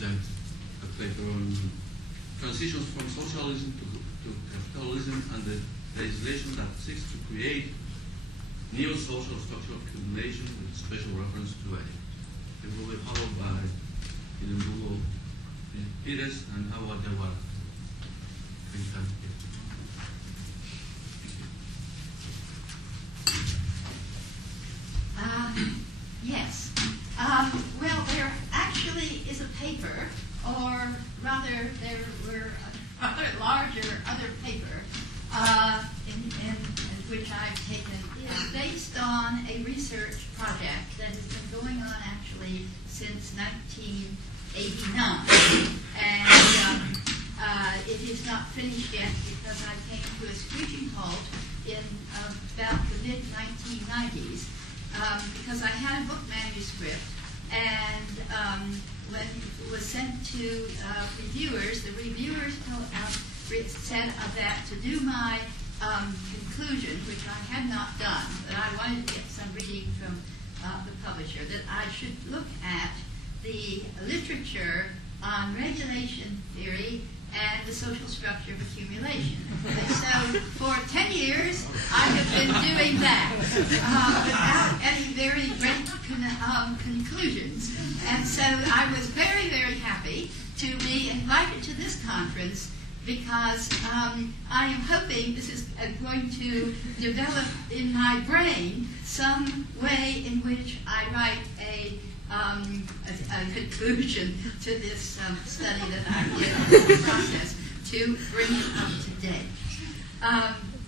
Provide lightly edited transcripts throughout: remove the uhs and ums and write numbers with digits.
present a paper on transitions from socialism to capitalism and the legislation that seeks to create new social structural accumulation with special reference to Egypt. It will be followed by Gonzalez-Perez and Howard Dewar. Yes. Well, there actually is a paper, or rather there were a rather larger other paper in which I've taken, based on a research project that has been going on actually since 1989. And it is not finished yet because I came to a screeching halt in about the mid-1990s. Because I had a book manuscript, and when it was sent to reviewers, the reviewers said that to do my conclusion, which I had not done, but I wanted to get some reading from the publisher, that I should look at the literature on regulation theory and the social structure of accumulation. And so for 10 years, I have been doing that without any very great conclusions. And so I was very, very happy to be invited to this conference because I am hoping this is going to develop in my brain some way in which I write a conclusion to this study that I did in the process to bring it up to date.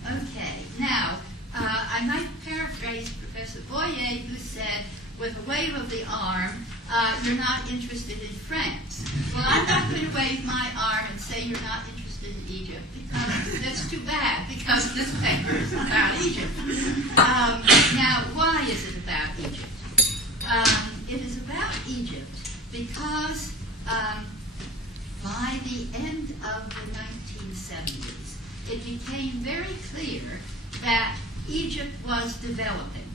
Okay, now I might paraphrase Professor Boyer, who said, with a wave of the arm, you're not interested in France. Well, I'm not going to wave my arm and say you're not interested in Egypt, because that's too bad, because this paper is about Egypt. Now, why is it about Egypt? It is about Egypt because by the end of the 1970s, it became very clear that Egypt was developing.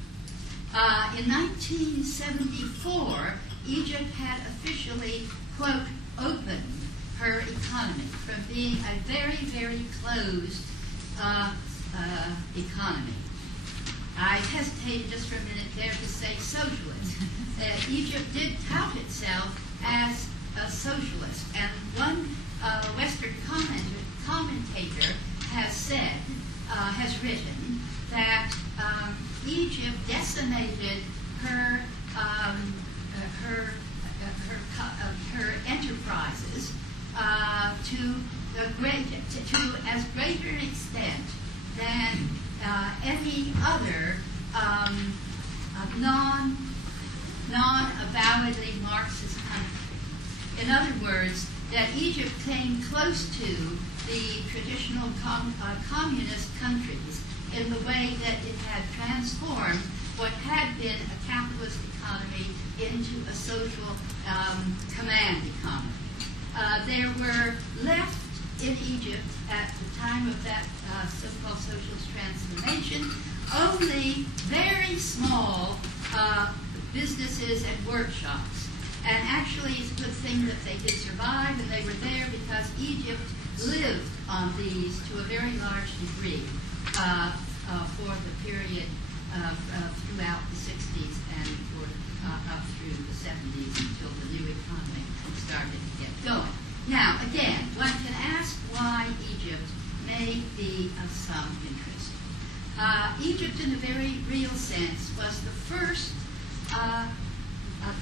In 1974, Egypt had officially, quote, opened her economy from being a very, very closed economy. I hesitated just for a minute there to say socialist. Egypt did tout itself as a socialist, and one Western commentator has said, has written, that Egypt decimated her enterprises to as greater an extent than any other non-avowedly Marxist country. In other words, that Egypt came close to the traditional communist countries in the way that it had transformed what had been a capitalist economy into a social command economy. There were left in Egypt at the time of that so-called socialist transformation only very small businesses and workshops. And actually, it's a good thing that they did survive, and they were there because Egypt lived on these to a very large degree for the period throughout the 60s and up through the 70s until the new economy started to get going. Now, again, one can ask why Egypt may be of some interest. Egypt, in a very real sense, was the first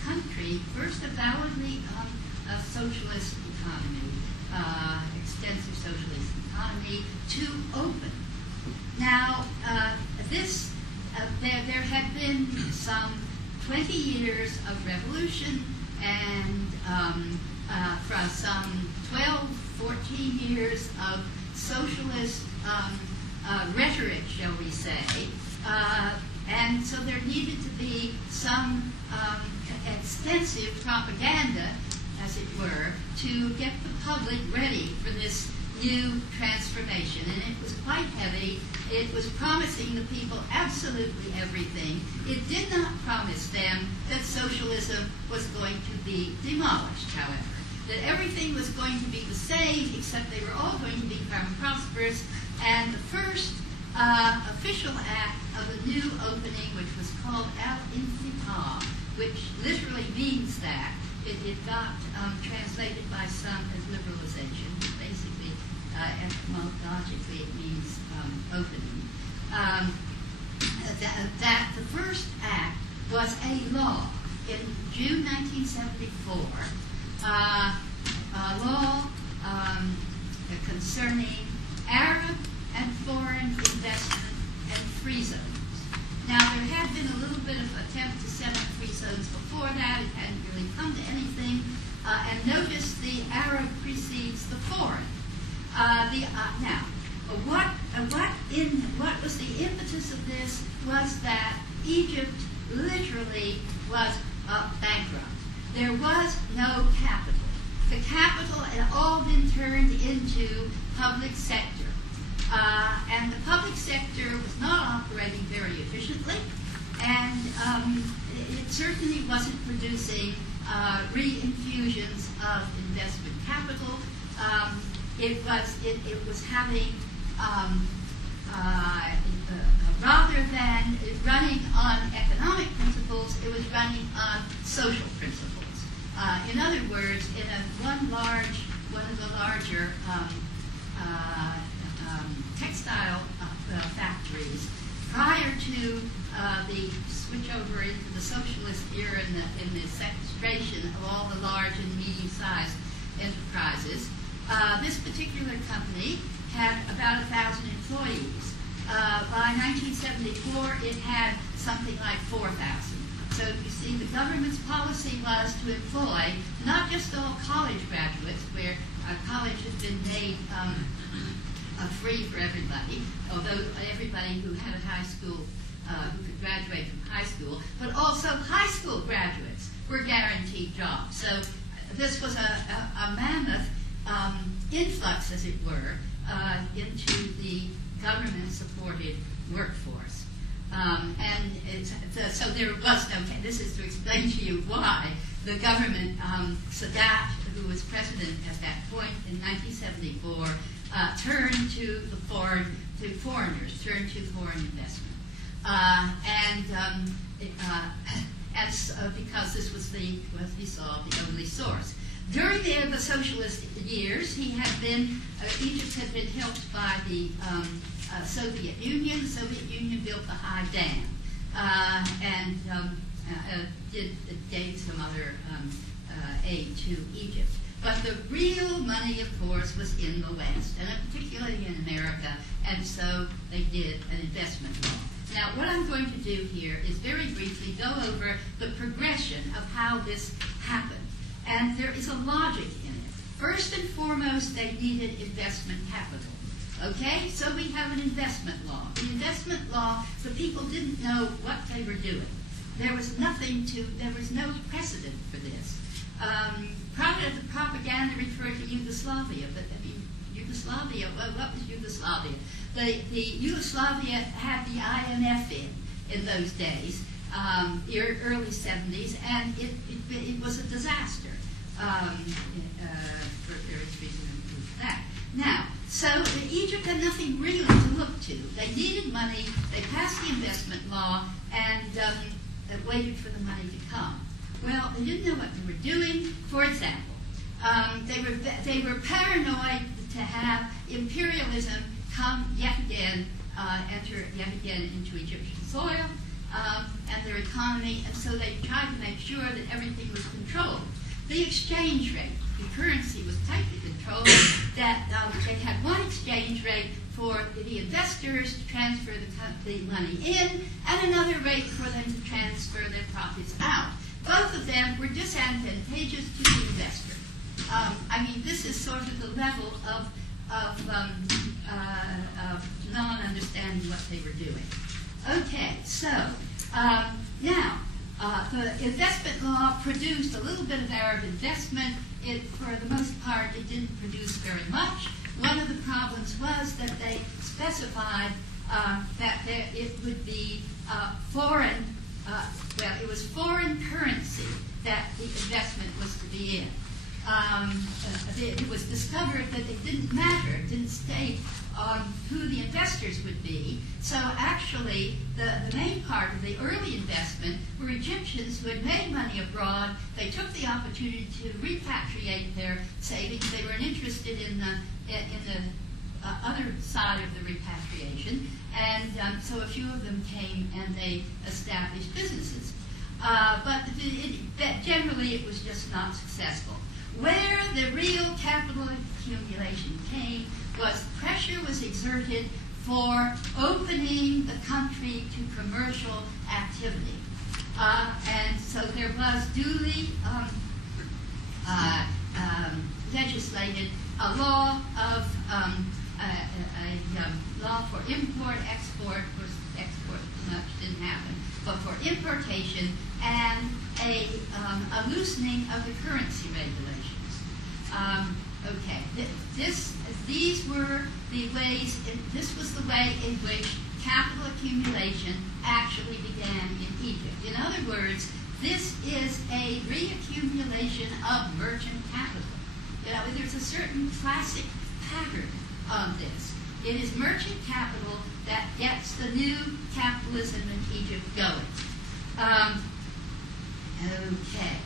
country, first avowedly socialist economy, extensive socialist economy, to open. Now, there had been some 20 years of revolution and from some 12, 14 years of socialist rhetoric, shall we say, and so there needed to be some extensive propaganda, as it were, to get the public ready for this new transformation. And it was quite heavy. It was promising the people absolutely everything. It did not promise them that socialism was going to be demolished, however. that everything was going to be the same, except they were all going to become prosperous. And the first official act of a new opening, which was called al-Infitah, which literally means that. It got translated by some as liberalization. Basically, etymologically, it means opening. That the first act was a law in June 1974, a law concerning Arab and foreign investment and free zones. Now, there had been a little bit of attempt to set up free zones before that. It hadn't really come to anything. And notice the Arab precedes the foreign. What was the impetus of this was that Egypt literally was bankrupt. There was no capital. The capital had all been turned into public sector. And the public sector was not operating very efficiently, and it certainly wasn't producing re-infusions of investment capital. It was having, rather than running on economic principles, it was running on social principles. In other words, in one of the larger textile factories, prior to the switch over into the socialist era in the sequestration of all the large and medium-sized enterprises, this particular company had about 1,000 employees. By 1974, it had something like 4,000. So you see, the government's policy was to employ not just all college graduates, where college has been made free for everybody, although everybody who had a high school, who could graduate from high school, but also high school graduates were guaranteed jobs. So this was a mammoth influx, as it were, into the government-supported workforce. So there was no, this is to explain to you why the government, Sadat, who was president at that point in 1974, turned to foreigners, turned to foreign investment. Because this was as we saw, the only source. During the socialist years, Egypt had been helped by the Soviet Union. The Soviet Union built the High Dam and gave some other aid to Egypt. But the real money, of course, was in the West, and particularly in America, and so they did an investment law. Now, what I'm going to do here is very briefly go over the progression of how this happened. And there is a logic in it. First and foremost, they needed investment capital. Okay? So we have an investment law. The investment law, the people didn't know what they were doing. There was no precedent for this. The propaganda referred to Yugoslavia, but I mean, Yugoslavia, well, what was Yugoslavia? The Yugoslavia had the IMF in those days, early 70s, and it was a disaster for various reasons. That. Now, so Egypt had nothing really to look to. They needed money, they passed the investment law, and waited for the money to come. Well, they didn't know what they were doing. For example, they were paranoid to have imperialism come yet again, enter yet again into Egyptian soil and their economy, and so they tried to make sure that everything was controlled. The exchange rate, the currency was tightly controlled, that they had one exchange rate for the investors to transfer the money in, and another rate for them to transfer their profits out. Both of them were disadvantageous to the investor. This is sort of the level of non-understanding what they were doing. Okay, so now the investment law produced a little bit of Arab investment. For the most part, it didn't produce very much. One of the problems was that they specified that it would be foreign. It was foreign currency that the investment was to be in. it was discovered that it didn't matter. It didn't state who the investors would be. So actually, the main part of the early investment were Egyptians who had made money abroad. They took the opportunity to repatriate their savings. They weren't interested in the other side of the repatriation, and so a few of them came and they established businesses. But generally, it was just not successful. Where the real capital accumulation came was pressure was exerted for opening the country to commercial activity. And so there was duly legislated a law of law for import, export. Of course, export much didn't happen, but for importation and a loosening of the currency regulations. Okay, these were the ways. This was the way in which capital accumulation actually began in Egypt. In other words, this is a reaccumulation of merchant capital. You know, there's a certain classic pattern of this. It is merchant capital that gets the new capitalism in Egypt going. Okay.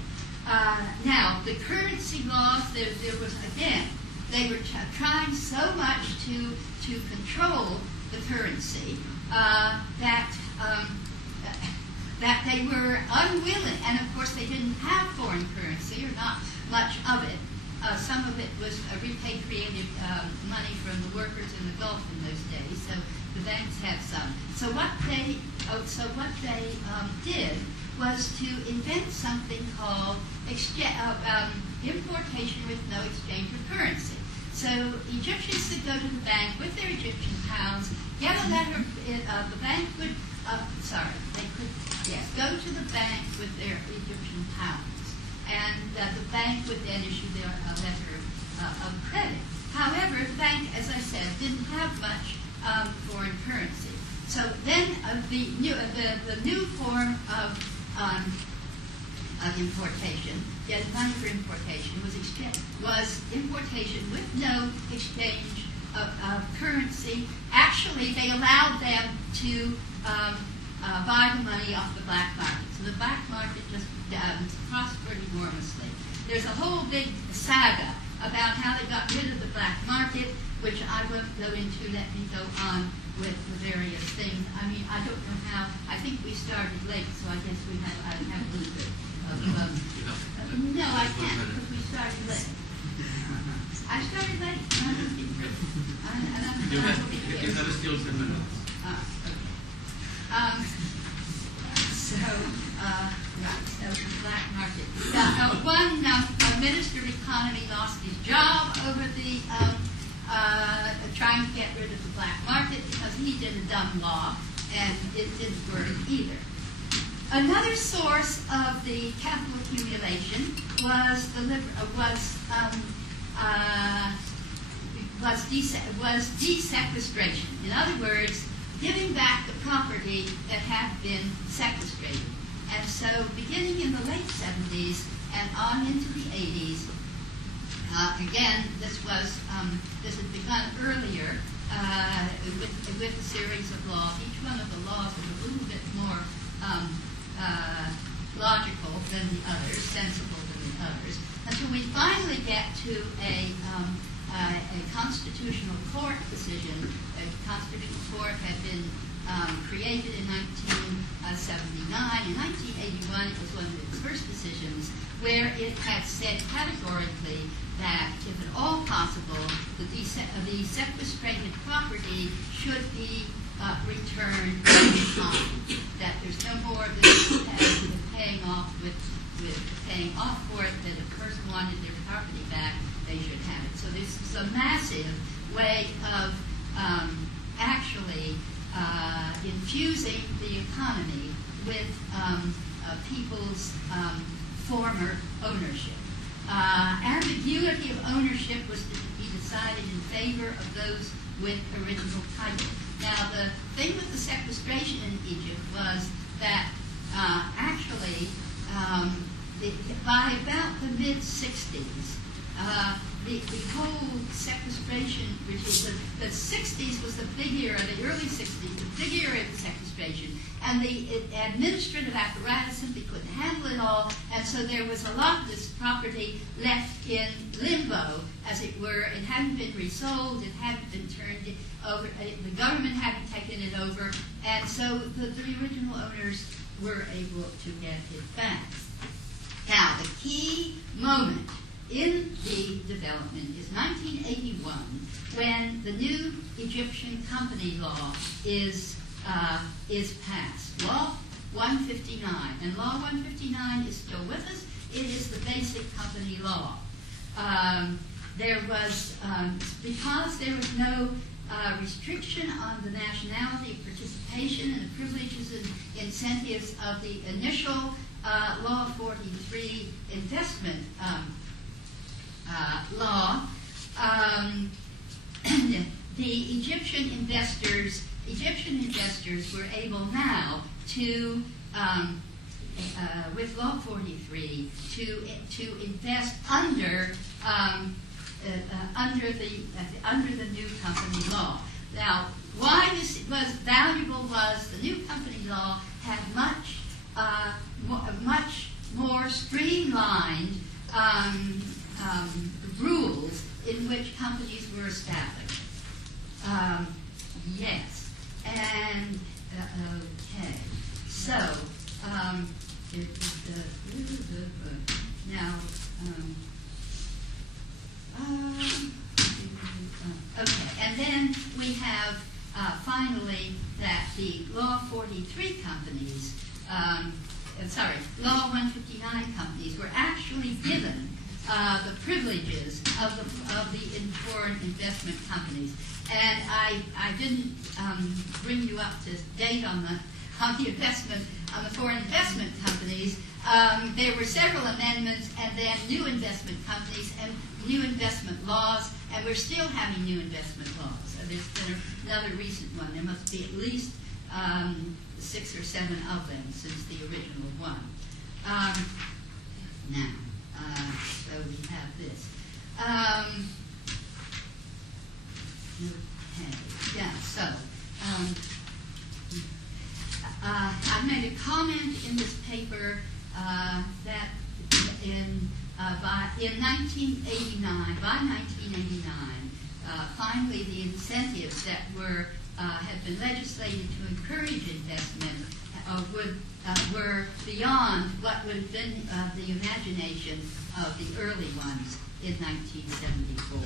Now, the currency laws, there was, again, they were trying so much to control the currency that they were unwilling, and of course they didn't have foreign currency, or not much of it. Some of it was repatriated money from the workers in the Gulf in those days, so the banks had some. So what they did was to invent something called importation with no exchange of currency. So Egyptians could go to the bank with their Egyptian pounds, get a letter. The bank would, they could, yes, go to the bank with their Egyptian pounds, and the bank would then issue their letter of credit. However, the bank, as I said, didn't have much foreign currency. So then the new form of importation, getting money for importation, was importation with no exchange of currency. Actually, they allowed them to buy the money off the black market. So the black market just prospered enormously. There's a whole big saga about how they got rid of the black market, which I won't go into. Let me go on with the various things. I mean, I don't know how. I think we started late, so I guess I have a little bit of. No, I can't, because we started late. I started late. You have still 10 minutes. Okay. So the black market. One minister of economy lost his job over the trying to get rid of the black market because he did a dumb law, and it didn't work either. Another source of the capital accumulation was desequestration. In other words, giving back the property that had been sequestrated. And so, beginning in the late 70s and on into the 80s, again, this had begun earlier with a series of laws. Each one of the laws was a little bit more logical than the others, sensible than the others, until we finally get to a constitutional court decision. A constitutional court had been created in 1979. In 1981, it was one of its first decisions where it had said categorically that, if at all possible, the sequestrated property should be returned in time. That there's no more of this paying off paying off for it. That if a person wanted their property back, they should have it. So this is a massive way of actually infusing the economy with people's former ownership. Ambiguity of ownership was to be decided in favor of those with original title. Now, the thing with the sequestration in Egypt was that actually, by about the mid-60s, the whole sequestration regime, the 60s was the big era, the early 60s, the big era of sequestration, and the administrative apparatus simply couldn't handle it all, and so there was a lot of this property left in limbo, as it were. It hadn't been resold, it hadn't been turned over, the government hadn't taken it over, and so the original owners were able to get it back. Now, the key moment in the development is 1981, when the new Egyptian company law is passed. Law 159. And Law 159 is still with us. It is the basic company law. There was, because there was no restriction on the nationality, participation, and the privileges and incentives of the initial Law 43 investment law, the Egyptian investors were able now to, with Law 43, to invest under the new company law. Now, why this was valuable was the new company law had much more streamlined rules in which companies were established. Yes, and okay. So now. Okay, and then we have finally that the Law 43 companies, Law 159 companies were actually given the privileges of the foreign investment companies. And I didn't bring you up to date on the foreign investment companies. There were several amendments, and then new investment companies and new investment laws, and we're still having new investment laws. So there's been another recent one. There must be at least 6 or 7 of them since the original one. Now, so we have this. Okay, yeah, so I made a comment in this paper that in 1989, finally the incentives that had been legislated to encourage investment were beyond what would have been the imagination of the early ones in 1974.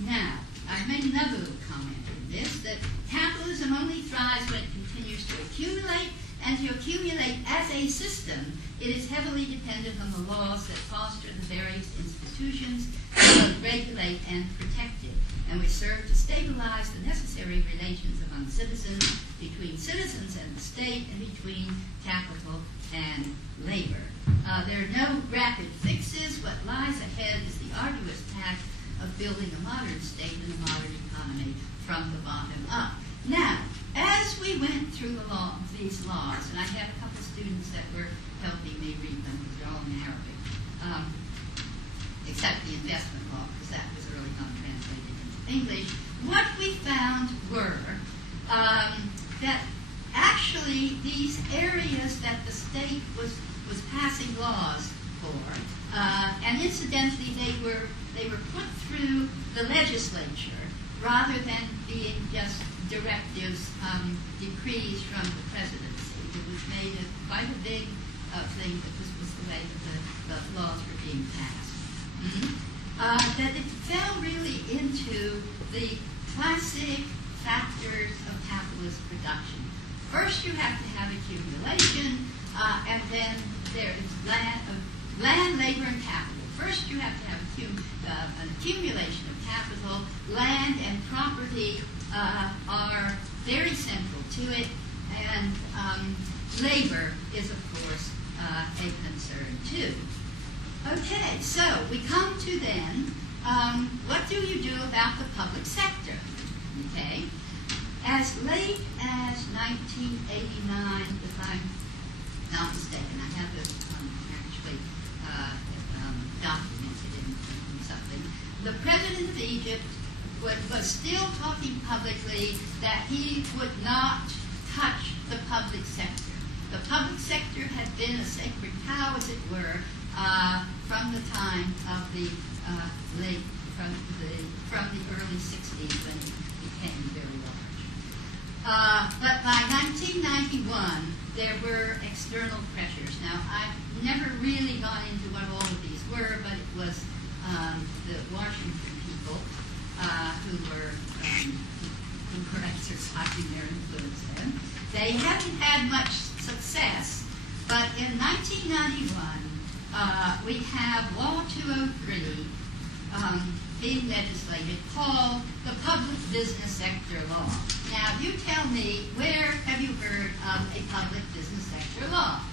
Now, I've made another little comment in this, that capitalism only thrives when it continues to accumulate, and to accumulate as a system, it is heavily dependent on the laws that foster the various institutions that regulate and protect it, and which serve to stabilize the necessary relations among citizens, between citizens and the state, and between capital and labor. There are no rapid fixes. What lies ahead is the arduous task of building a modern state and a modern economy from the bottom up. Now, as we went through these laws, and I had a couple of students that were helping me read them because they're all in Arabic, except the investment law, because that was early on translated into English. What we found were that actually these areas that the state was passing laws for, and incidentally they were put through the legislature rather than being just directives, decrees from the presidency. It was made quite a big thing that this was the way that the laws were being passed. That it fell really into the classic factors of capitalist production. First, you have to have accumulation, and then there is land, labor, and capital. First, you have to have an accumulation of capital. Land and property are very central to it, and labor is, of course, a concern too. Okay, so we come to then, what do you do about the public sector? Okay, as late as 1989, if I'm not mistaken, I have this actually documented. the president of Egypt was still talking publicly that he would not touch the public sector. The public sector had been a sacred cow, as it were, from the time of from the early 60s when it became very large. But by 1991, there were external pressures. Now, I've never really gone into what all of these were, but it was the Washington people who were exercising their influence then. They hadn't had much success, but in 1991, we have Law 203 being legislated called the Public Business Sector Law. Now, you tell me, where have you heard of a public business sector law?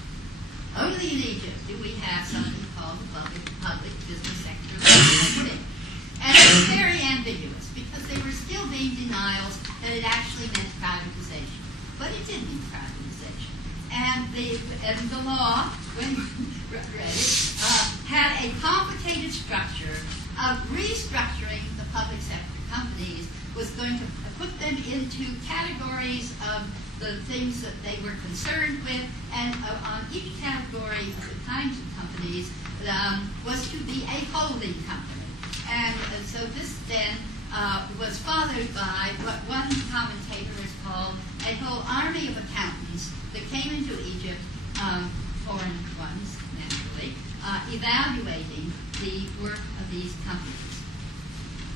Only in Egypt do we have something called the Public Business Sector Law. And it was very ambiguous because there were still being denials that it actually meant privatization. But it did mean privatization. And the law, when read it, had a complicated structure of restructuring the public sector companies, was going to put them into categories of the things that they were concerned with, and on each category of the kinds of companies was to be a holding company. And so this then was followed by what one commentator has called a whole army of accountants that came into Egypt, foreign ones, naturally, evaluating the work of these companies.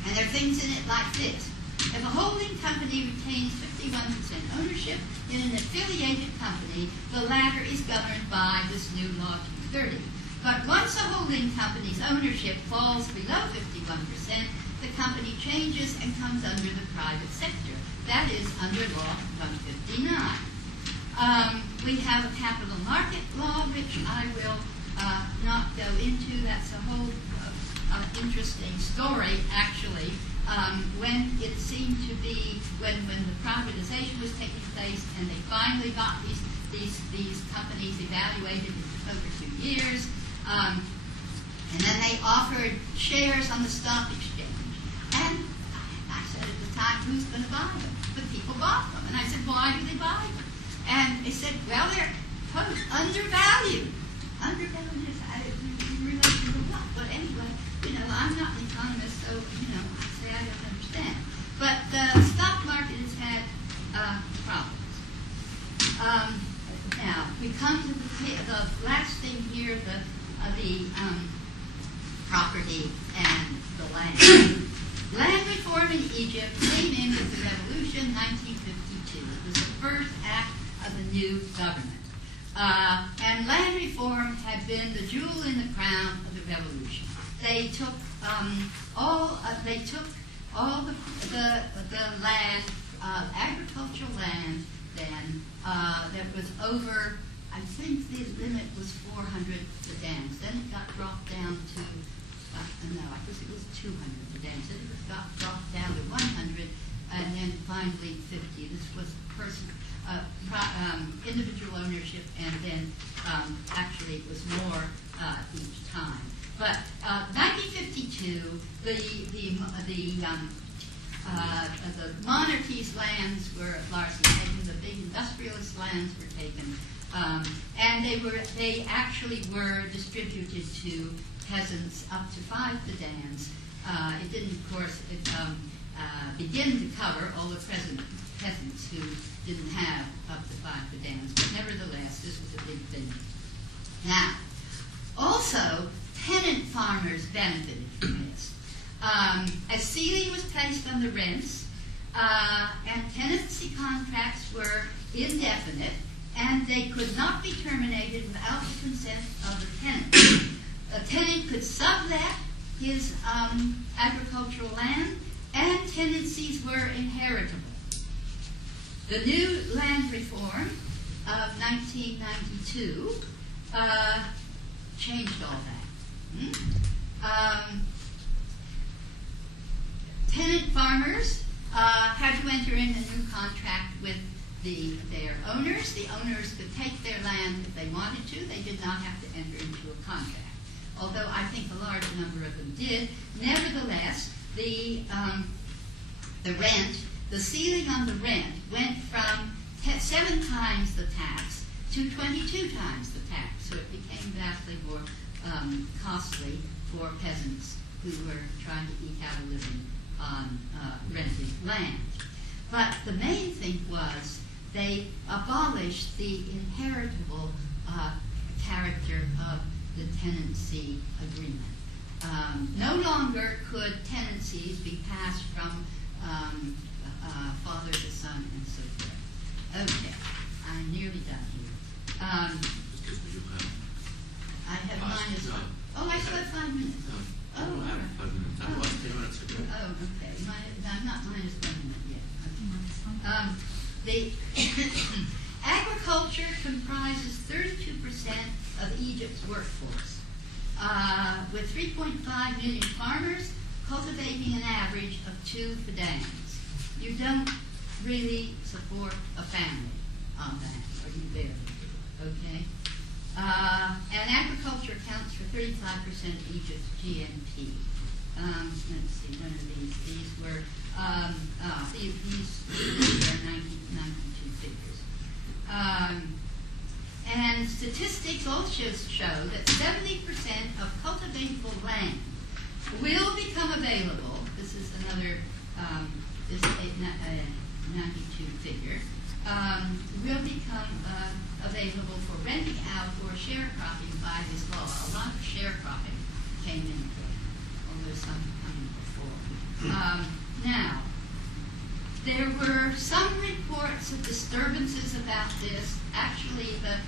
And there are things in it like this. If a holding company retains 51% ownership in an affiliated company, the latter is governed by this new Law 230. But once a holding company's ownership falls below 51%, the company changes and comes under the private sector. That is under Law 159. We have a capital market law, which I will not go into. That's a whole interesting story, actually. When it seemed to be, when the privatization was taking place and they finally got these companies evaluated, it took over 2 years. And then they offered shares on the stock exchange. And I said at the time, who's going to buy them? The people bought them. And I said, why do they buy them? And they said, well, they're undervalued. Undervalued, I didn't relate to what. But anyway, I'm not an economist, so, I say I don't understand. But the stock market has had problems. Now, we come to the last thing here, the property and the land. Land reform in Egypt came in with the revolution 1952. It was the first act of the new government. And land reform had been the jewel in the crown of the revolution. They took all the land, agricultural land then, that was over, I think the limit was 400 fidans. Then it got dropped down to, no, I guess it was 200 fidans. Then it got dropped down to 100, and then finally 50. This was individual ownership, and then actually it was more each time. But 1952, the monarchy's lands were largely taken. The big industrialist lands were taken. And they actually were distributed to peasants up to 5 fidans. It didn't, of course, begin to cover all the peasants who didn't have up to 5 fidans, but nevertheless, this was a big thing. Now, also, tenant farmers benefited from this. A ceiling was placed on the rents, and tenancy contracts were indefinite, and they could not be terminated without the consent of the tenant. A tenant could sublet his agricultural land, and tenancies were inheritable. The new land reform of 1992 changed all that. Tenant farmers had to enter in a new contract with their owners. The owners could take their land if they wanted to. They did not have to enter into a contract. although I think a large number of them did. Nevertheless, the rent, the ceiling on the rent went from 7 times the tax to 22 times the tax. So it became vastly more costly for peasants who were trying to eke out a living on rented land. But the main thing was they abolished the inheritable character of the tenancy agreement. No longer could tenancies be passed from father to son and so forth. Okay, I'm nearly done here. I have minus. Oh, I still have 5 minutes. I don't have 5 minutes. That was 10 minutes ago. Oh, okay. I'm not minus 1 minute yet. Okay. The agriculture comprises 32% of Egypt's workforce, with 3.5 million farmers cultivating an average of 2 fadans. You don't really support a family on that, or you barely, okay? And agriculture accounts for 35% of Egypt's GNP. Let's see, one of these. These were 92 figures. And statistics also show that 70% of cultivatable land will become available. This is another, this 92 figure. Will become available for renting out or sharecropping by this law. A lot of sharecropping came into play, although some coming before. Now, there were some reports of disturbances about this. Actually, the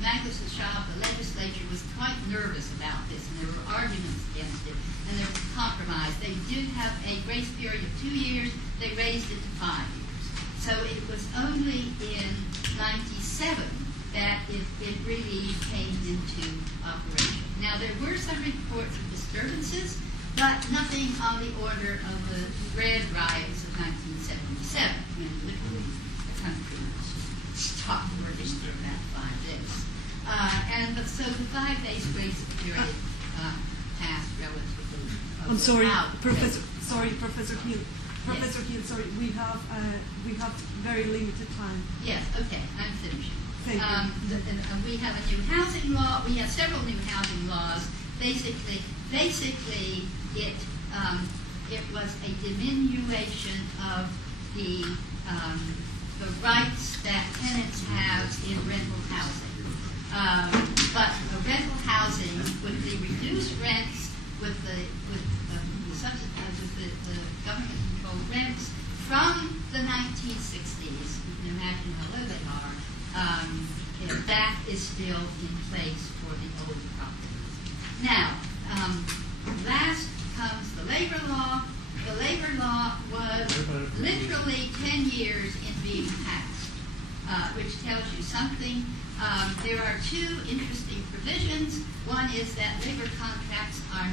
Magnus Shah, the legislature, was quite nervous about this, and there were arguments against it, and there was compromise. They did have a grace period of 2 years. They raised it to 5 years. So it was only in 97 that it really came into operation. Now, there were some reports of disturbances, but nothing on the order of the Red Riots of 1977, when literally the country stopped working for about 5 days. So the 5 days grace period passed relatively. I'm sorry, Professor. Professor Hill. Professor Hill, sorry, we have very limited time. Yes, okay, I'm finishing. Thank you. We have a new housing law. We have several new housing laws. Basically, it was a diminution of the rights that tenants have in rental housing. But the rental housing, with the reduced rents, with the government-controlled rents from the 1960s, you can imagine how low they are, that is still in place for the old properties. Now, last comes the labor law. The labor law was literally 10 years in being passed, which tells you something. There are 2 interesting provisions. One is that labor contracts are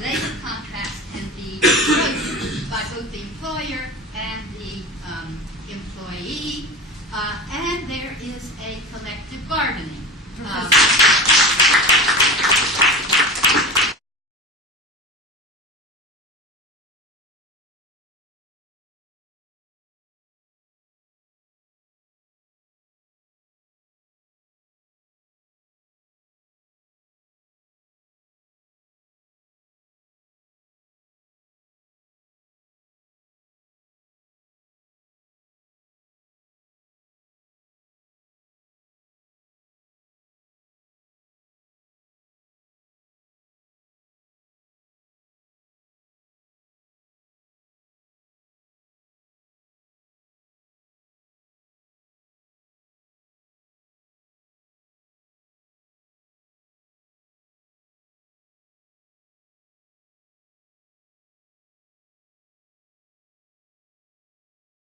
labor contracts can be broken by both the employer and the employee, and there is a collective bargaining.